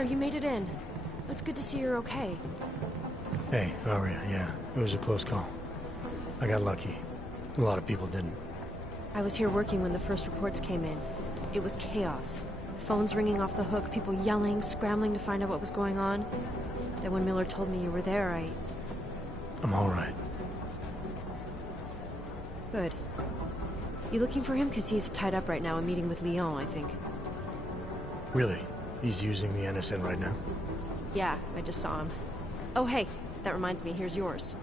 Connor, you made it in. It's good to see you're okay. Hey, Aria, yeah. It was a close call. I got lucky. A lot of people didn't. I was here working when the first reports came in. It was chaos. Phones ringing off the hook, people yelling, scrambling to find out what was going on. Then when Miller told me you were there, I'm alright. Good. You looking for him? Because he's tied up right now, a meeting with Lyon, I think. Really? He's using the NSN right now? Yeah, I just saw him. Oh, hey, that reminds me, here's yours.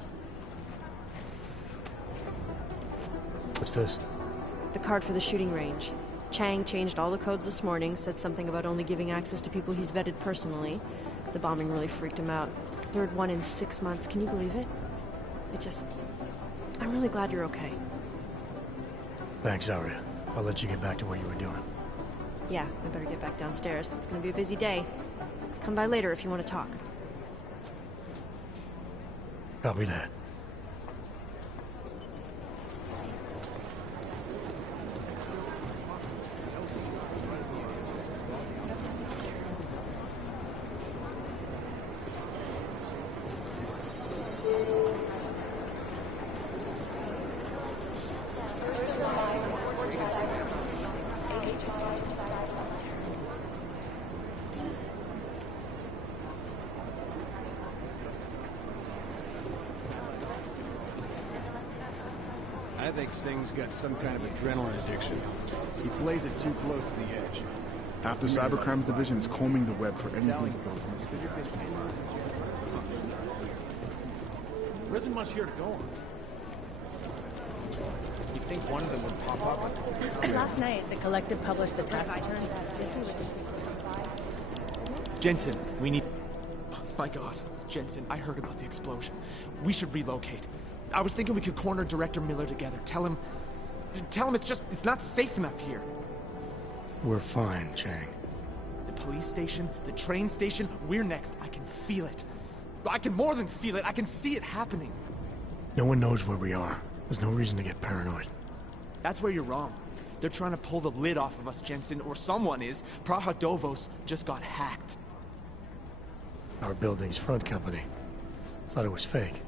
What's this? The card for the shooting range. Chang changed all the codes this morning, said something about only giving access to people he's vetted personally. The bombing really freaked him out. Third one in 6 months, can you believe it? I'm really glad you're okay. Thanks, Aria. I'll let you get back to what you were doing. Yeah, I better get back downstairs. It's gonna be a busy day. Come by later if you want to talk. Copy that. I think Singh's got some kind of adrenaline addiction. He plays it too close to the edge. Half the cybercrimes division is combing the web for anything. There isn't much here to go on. You'd think one of them would pop up. Last night, the Collective published the tax returns. Jensen, we need... My God, Jensen, I heard about the explosion. We should relocate. I was thinking we could corner Director Miller together. Tell him it's not safe enough here. We're fine, Chang. The police station, the train station, we're next. I can feel it. I can more than feel it. I can see it happening. No one knows where we are. There's no reason to get paranoid. That's where you're wrong. They're trying to pull the lid off of us, Jensen, or someone is. Praha Dovos just got hacked. Our building's front company. Thought it was fake.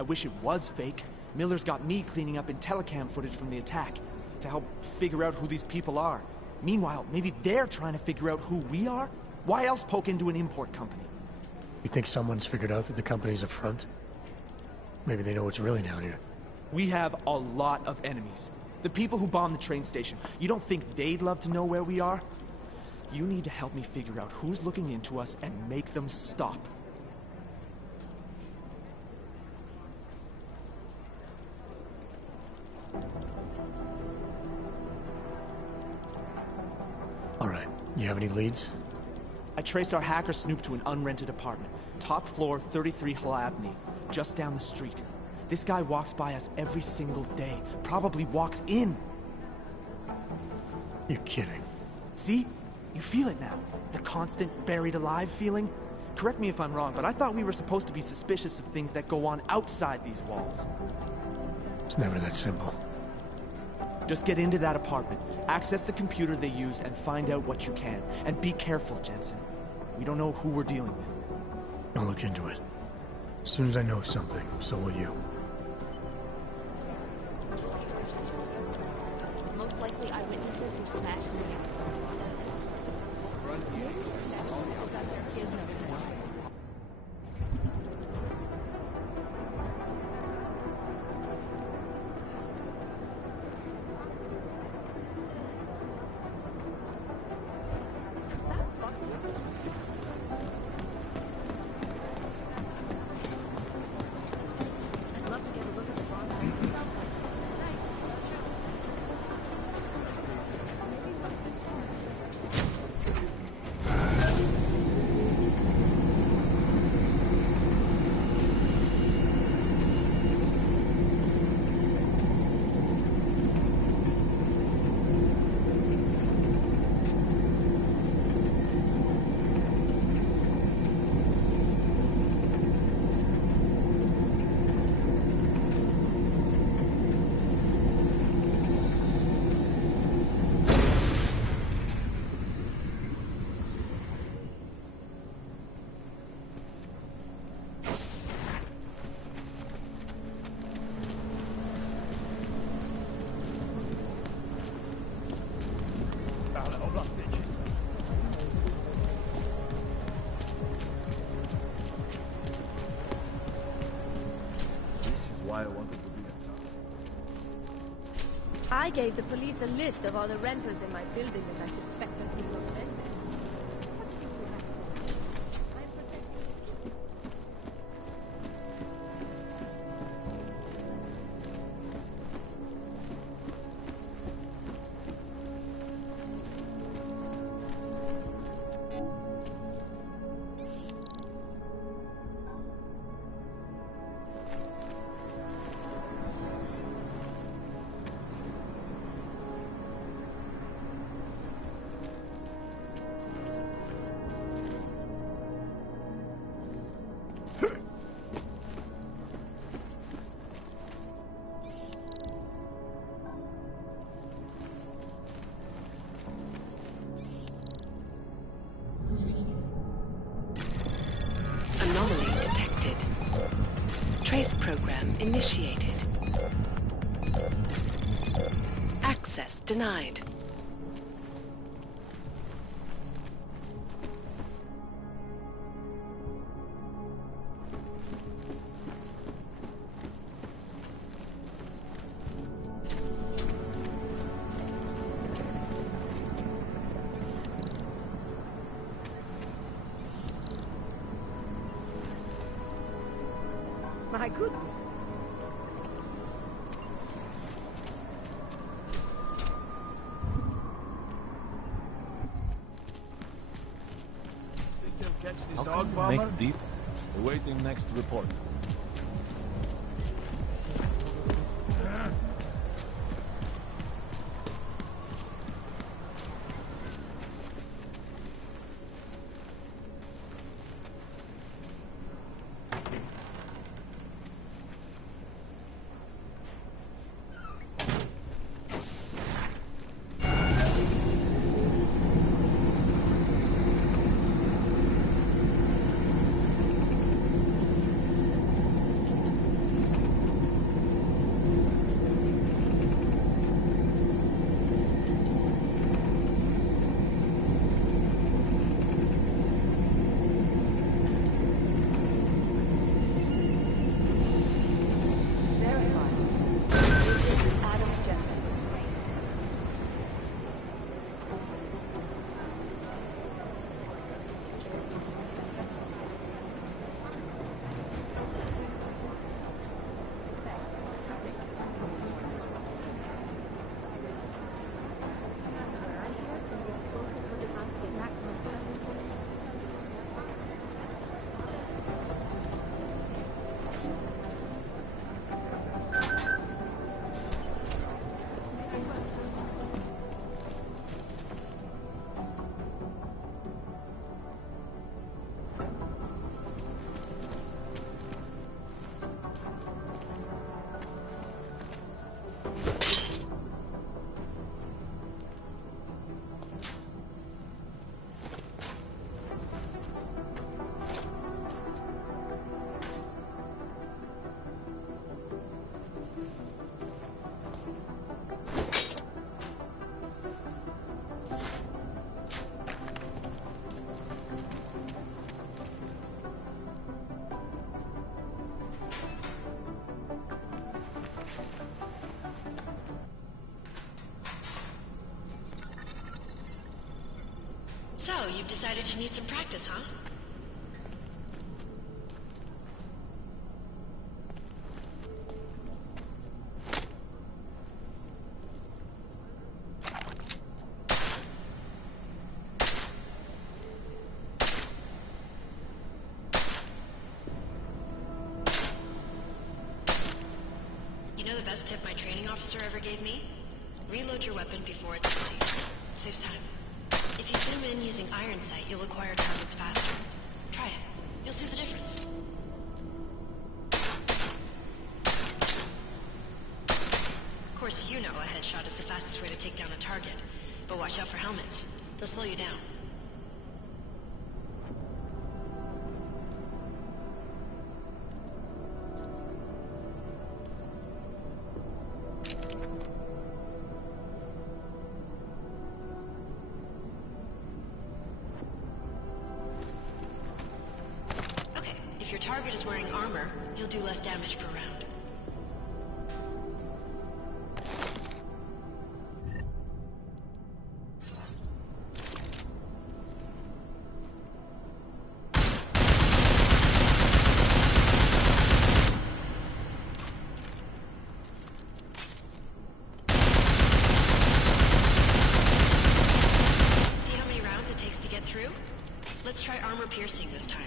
I wish it was fake. Miller's got me cleaning up IntelliCam footage from the attack to help figure out who these people are. Meanwhile, maybe they're trying to figure out who we are? Why else poke into an import company? You think someone's figured out that the company's a front? Maybe they know what's really down here. We have a lot of enemies. The people who bombed the train station. You don't think they'd love to know where we are? You need to help me figure out who's looking into us and make them stop. Alright, you have any leads? I traced our hacker snoop to an unrented apartment. Top floor, 33 Hull Avenue. Just down the street. This guy walks by us every single day. Probably walks in. You're kidding. See? You feel it now. The constant buried alive feeling. Correct me if I'm wrong, but I thought we were supposed to be suspicious of things that go on outside these walls. It's never that simple. Just get into that apartment, access the computer they used, and find out what you can. And be careful, Jensen. We don't know who we're dealing with. I'll look into it. As soon as I know something, so will you. Most likely eyewitnesses were smashed in the air. This is why I wanted to be a cop. I gave the police a list of all the renters in my building that I suspected people of renting. Anomaly detected. Trace program initiated. Access denied. My goodness. Think they'll catch this How hog can bomber? you make deep? Awaiting next report. So, you've decided you need some practice, huh? You know the best tip my training officer ever gave me? Reload your weapon before it's empty. Saves time. If you zoom in using iron sight, you'll acquire targets faster. Try it. You'll see the difference. Of course, you know a headshot is the fastest way to take down a target. But watch out for helmets. They'll slow you down. target is wearing armor, you'll do less damage per round. See how many rounds it takes to get through? Let's try armor piercing this time.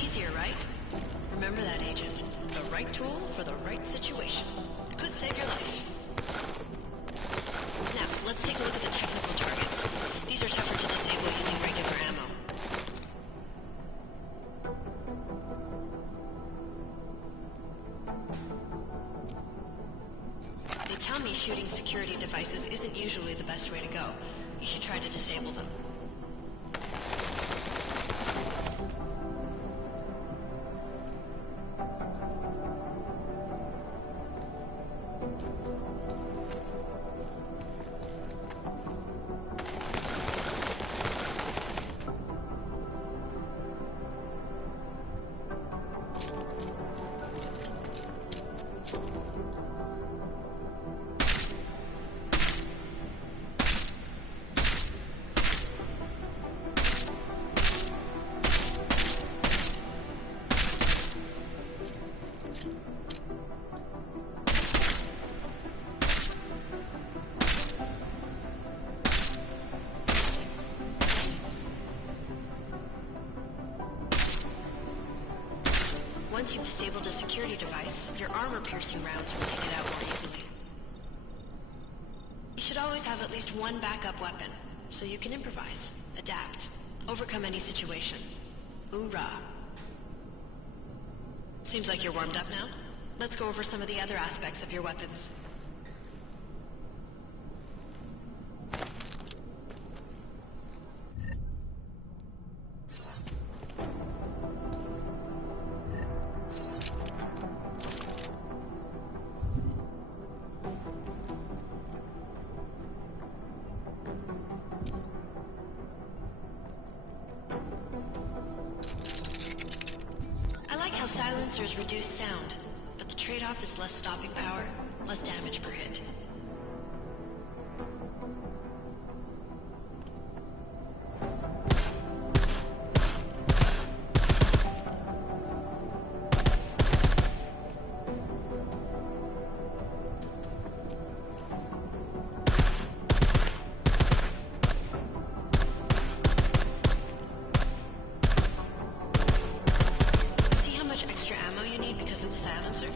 Easier, right? Remember that, Agent. The right tool for the right situation. Could save your life. Now, let's take a look at the technical targets. These are tougher to disable using regular ammo. They tell me shooting security devices isn't usually the best way to go. You should try to disable them. Once you've disabled a security device, your armor-piercing rounds will take it out more easily. You should always have at least one backup weapon, so you can improvise, adapt, overcome any situation. Hoorah! Seems like you're warmed up now. Let's go over some of the other aspects of your weapons. I like how silencers reduce sound, but the trade-off is less stopping power, less damage per hit. See how much extra ammo you need because of the silencer?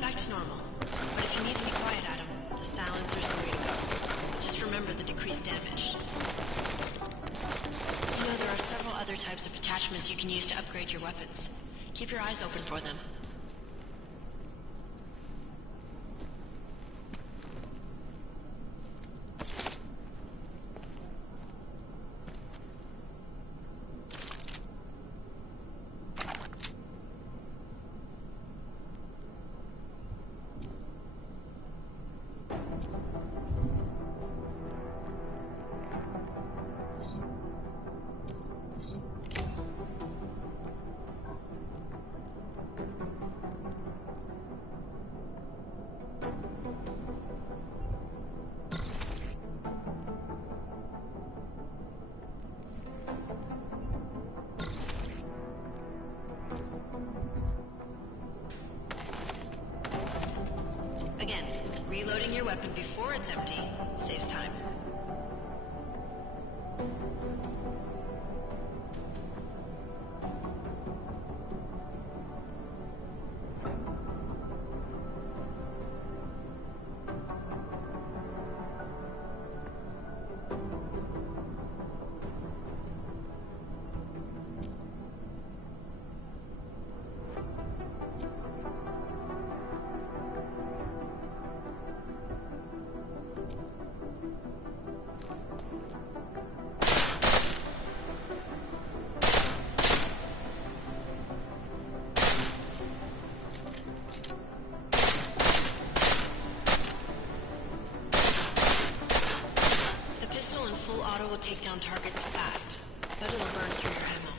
Back to normal. But if you need to be quiet, Adam, the silencer's the way to go. Just remember the decreased damage. You know, there are several other types of attachments you can use to upgrade your weapons. Keep your eyes open for them. Again, reloading your weapon before it's empty saves time. take down targets fast, but it'll burn through your ammo.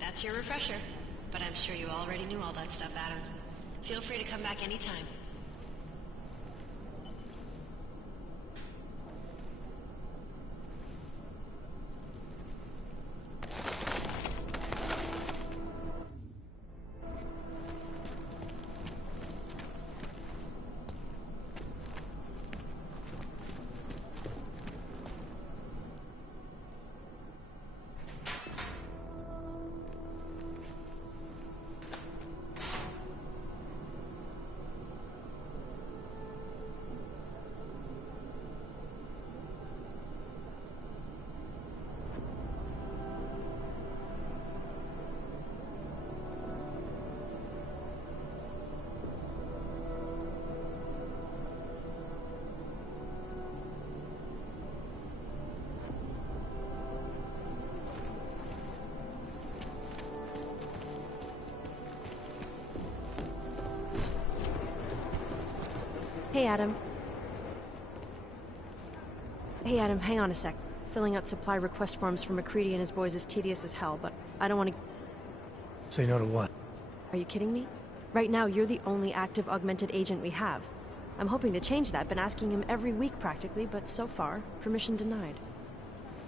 That's your refresher, but I'm sure you already knew all that stuff, Adam. Feel free to come back anytime. Hey, Adam. Hey, Adam, hang on a sec. Filling out supply request forms for McCready and his boys is tedious as hell, but I don't want to... Say no to what? Are you kidding me? Right now, you're the only active augmented agent we have. I'm hoping to change that, been asking him every week practically, but so far, permission denied.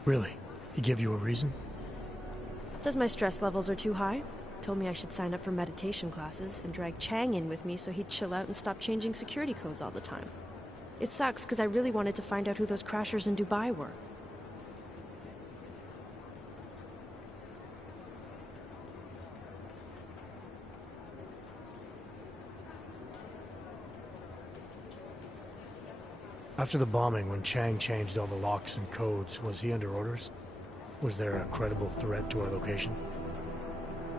Really? He gave you a reason? Says my stress levels are too high. Told me I should sign up for meditation classes and drag Chang in with me so he'd chill out and stop changing security codes all the time. It sucks because I really wanted to find out who those crashers in Dubai were. After the bombing, when Chang changed all the locks and codes, was he under orders? Was there a credible threat to our location?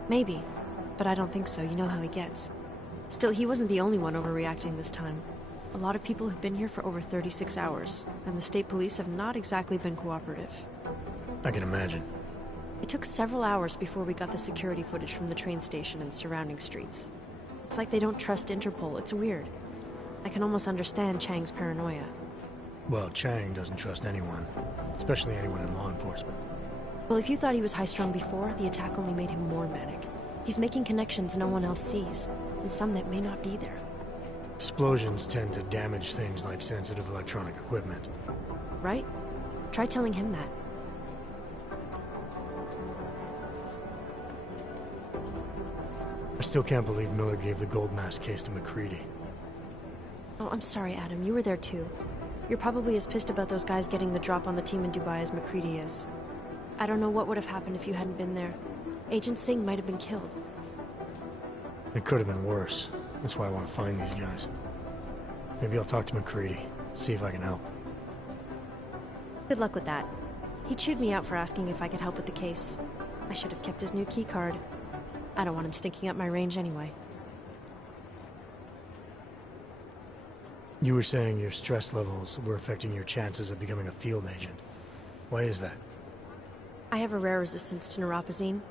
Maybe, but I don't think so. You know how he gets. Still, he wasn't the only one overreacting this time. A lot of people have been here for over 36 hours, and the state police have not exactly been cooperative. I can imagine. It took several hours before we got the security footage from the train station and surrounding streets. It's like they don't trust Interpol. It's weird. I can almost understand Chang's paranoia. Well, Chang doesn't trust anyone, especially anyone in law enforcement. Well, if you thought he was high-strung before, the attack only made him more manic. He's making connections no one else sees, and some that may not be there. Explosions tend to damage things like sensitive electronic equipment. Right? Try telling him that. I still can't believe Miller gave the gold mask case to McCready. Oh, I'm sorry, Adam. You were there too. You're probably as pissed about those guys getting the drop on the team in Dubai as McCready is. I don't know what would have happened if you hadn't been there. Agent Singh might have been killed. It could have been worse. That's why I want to find these guys. Maybe I'll talk to McCready, see if I can help. Good luck with that. He chewed me out for asking if I could help with the case. I should have kept his new key card. I don't want him stinking up my range anyway. You were saying your stress levels were affecting your chances of becoming a field agent. Why is that? I have a rare resistance to neuropozyne.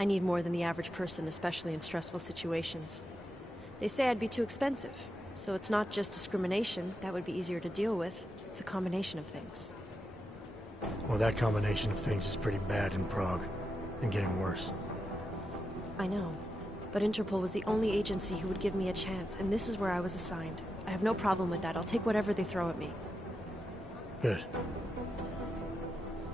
I need more than the average person, especially in stressful situations. They say I'd be too expensive, so it's not just discrimination. That would be easier to deal with. It's a combination of things. Well, that combination of things is pretty bad in Prague, and getting worse. I know, but Interpol was the only agency who would give me a chance, and this is where I was assigned. I have no problem with that. I'll take whatever they throw at me. Good.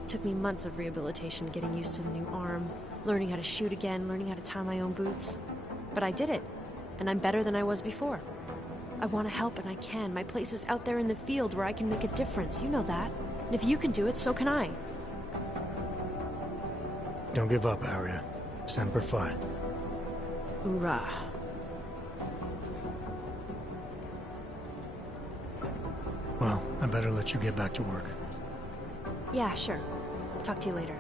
It took me months of rehabilitation, getting used to the new arm, learning how to shoot again, learning how to tie my own boots. But I did it, and I'm better than I was before. I want to help, and I can. My place is out there in the field where I can make a difference. You know that. And if you can do it, so can I. Don't give up, Arya. Semper Fi. Hoorah. Well, I better let you get back to work. Yeah, sure. Talk to you later.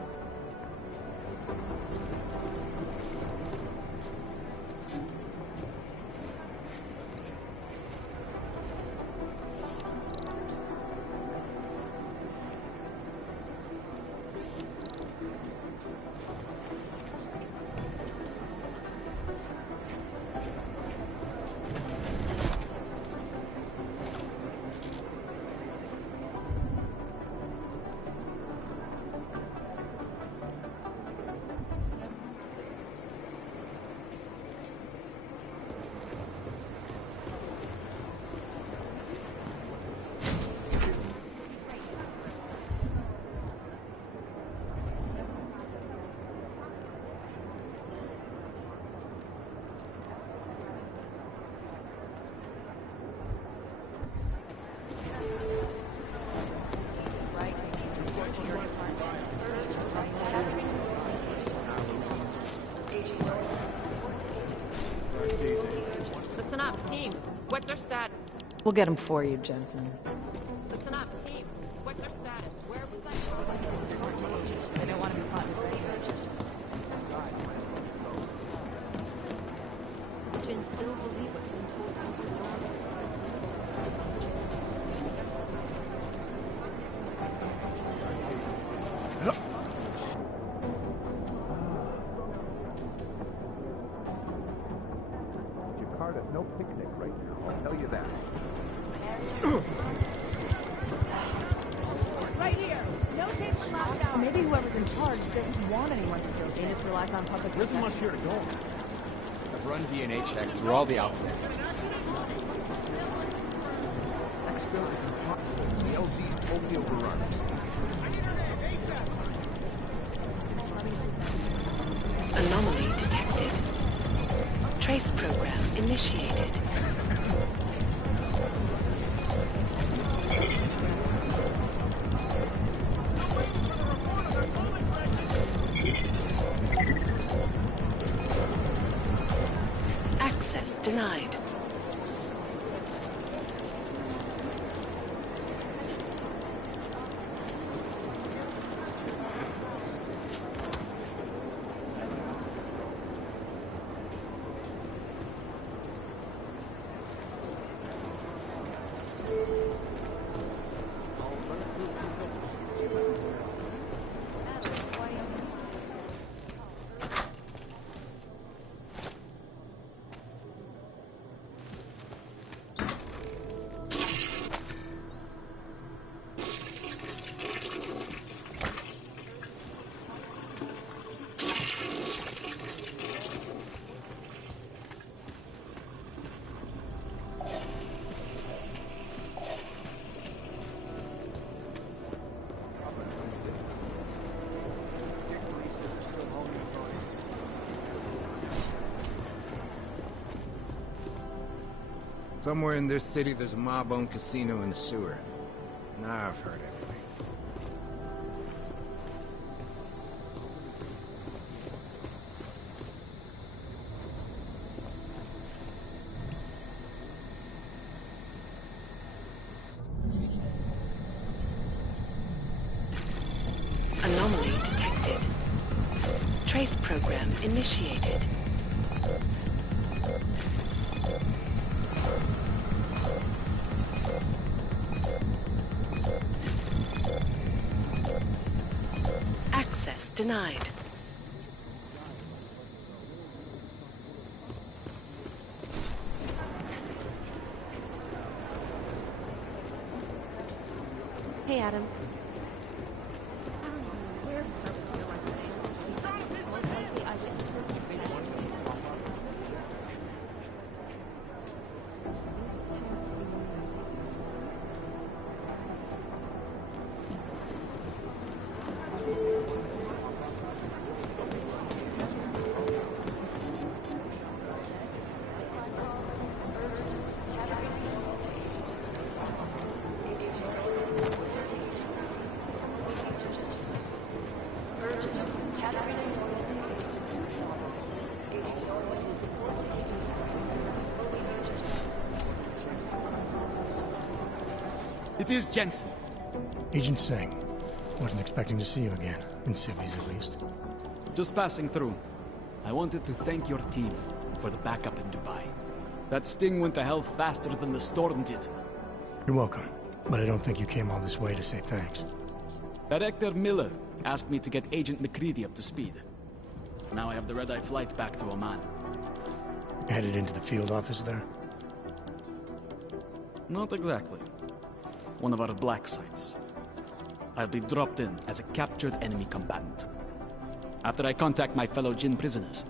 What's our stat? We'll get him for you, Jensen. Listen up, team. What's our status? Where was that? They don't want to be caught in the Jin still believe what's been told Jakarta's no picnic right now, I'll tell you that. Right here. No tape for last hour. Maybe whoever's in charge doesn't want anyone to feel safe. They just relies on public There isn't much here to go. I've run DNA checks through all the outlets. Exfil is impossible. The LZ's totally overrun. Anomaly detected. Trace program initiated. Access denied. Somewhere in this city, there's a mob-owned casino in the sewer. Now I've heard everything. Anomaly detected. Trace program initiated. Access denied. Hey, Adam. It is Jensen. Agent Singh. Wasn't expecting to see you again. In civvies, at least. Just passing through. I wanted to thank your team for the backup in Dubai. That sting went to hell faster than the storm did. You're welcome. But I don't think you came all this way to say thanks. Director Miller asked me to get Agent McCready up to speed. Now I have the red-eye flight back to Oman. Headed into the field office there? Not exactly. One of our black sites. I'll be dropped in as a captured enemy combatant. After I contact my fellow Jin prisoners,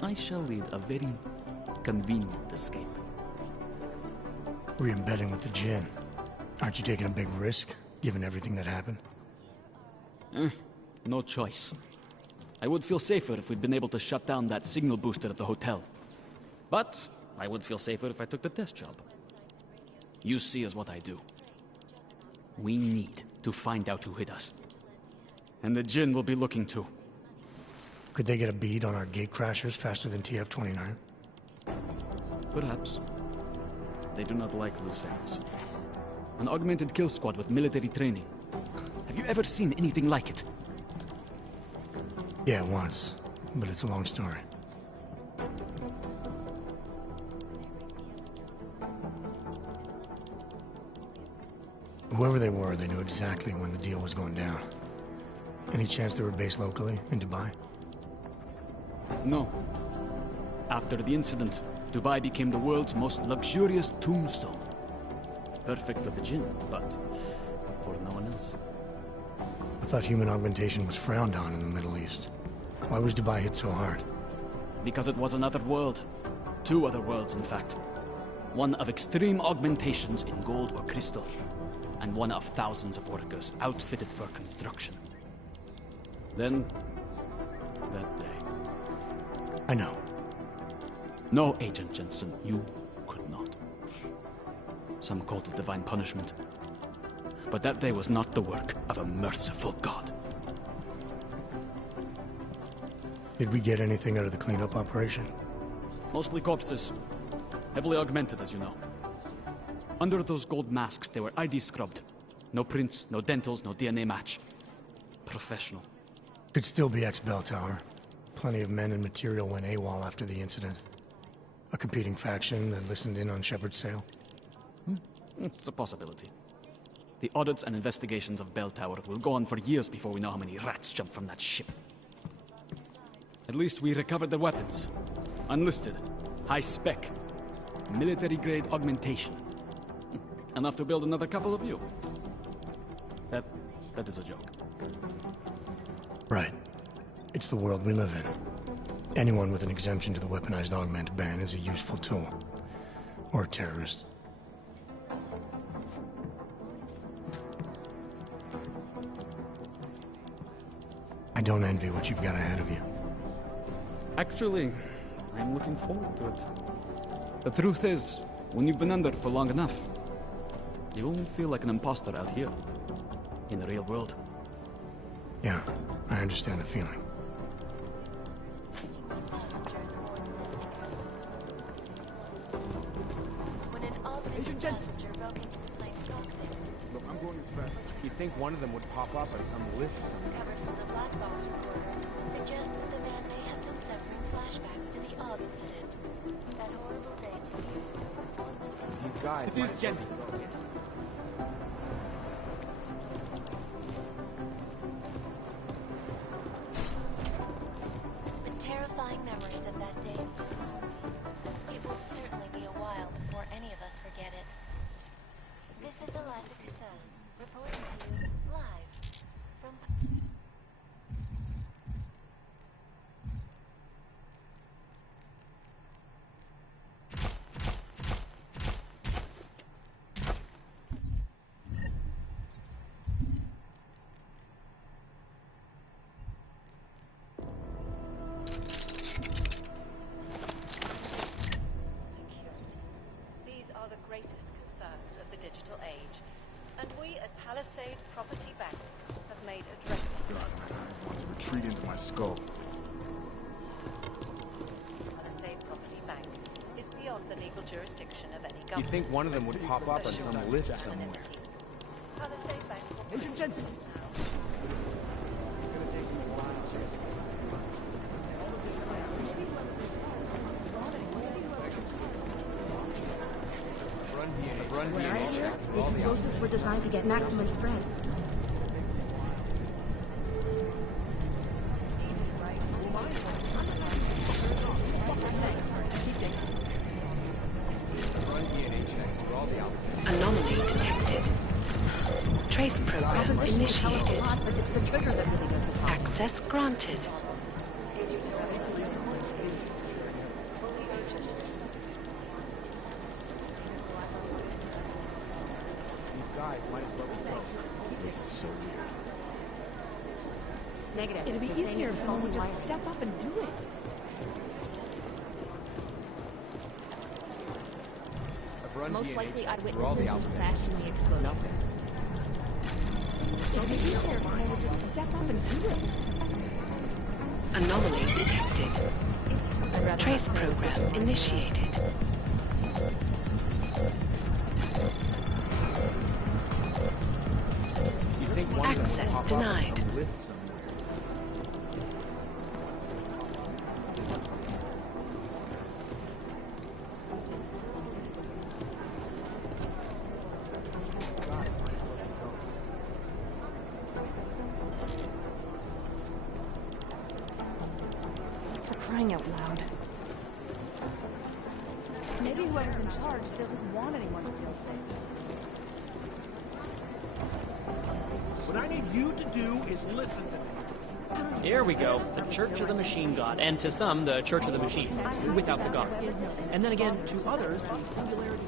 I shall lead a very convenient escape. Re-embedding with the Jin. Aren't you taking a big risk, given everything that happened? No choice. I would feel safer if we'd been able to shut down that signal booster at the hotel. But I would feel safer if I took the desk job. You see is what I do. We need to find out who hit us. And the Jin will be looking too. Could they get a bead on our gate crashers faster than TF-29? Perhaps. They do not like loose ends. An augmented kill squad with military training. Have you ever seen anything like it? Yeah, once. But it's a long story. Whoever they were, they knew exactly when the deal was going down. Any chance they were based locally, in Dubai? No. After the incident, Dubai became the world's most luxurious tombstone. Perfect for the jinn, but for no one else. I thought human augmentation was frowned on in the Middle East. Why was Dubai hit so hard? Because it was another world. Two other worlds, in fact. One of extreme augmentations in gold or crystal, and one of thousands of workers outfitted for construction. Then, that day. I know. No, Agent Jensen, you could not. Some called it divine punishment. But that day was not the work of a merciful God. Did we get anything out of the cleanup operation? Mostly corpses. Heavily augmented, as you know. Under those gold masks, they were ID scrubbed. No prints, no dentals, no DNA match. Professional. Could still be ex-Bell Tower. Plenty of men and material went AWOL after the incident. A competing faction that listened in on Shepard's sale. It's a possibility. The audits and investigations of Bell Tower will go on for years before we know how many rats jumped from that ship. At least we recovered their weapons. Unlisted. High spec. Military-grade augmentation. Enough to build another couple of you. That is a joke. Right. It's the world we live in. Anyone with an exemption to the weaponized augment ban is a useful tool. Or a terrorist. I don't envy what you've got ahead of you. Actually, I'm looking forward to it. The truth is, when you've been under for long enough, you only feel like an imposter out here, in the real world. Yeah, I understand the feeling. Agent Jensen! Look, I'm going as fast. You'd think one of them would pop up on some list somewhere. Covered from the black box recorder suggests that the man may have been suffering flashbacks to the Aug incident. That horrible day to use augmented... These guys... It is Jensen. Yes. The terrifying memories of that day still haunt me. It will certainly be a while before any of us forget it. This is Eliza Cassell, reporting to you live from... Property Bank have made a dressing. God, man, I want to retreat into my skull. Palisade Property Bank is beyond the legal jurisdiction of any government. You'd think one of them would pop up on some list somewhere. Palisade Bank... Agent Jensen! The explosives were designed to get maximum spread. Anomaly detected. Trace program initiated. Access granted. This is so weird. Negative. It'd be easier if someone would just step up and do it. Most likely eyewitnesses were smashed in the explosion. Nothing. It'd be easier if someone would just step up and do it. Anomaly detected. Trace program initiated. Access denied. For crying out loud. Maybe whoever's in charge doesn't want anyone to feel safe. What I need you to do is listen to me. Here we go. The Church of the Machine God. And to some, the Church of the Machine. Without the God. And then again, to others, the Singularity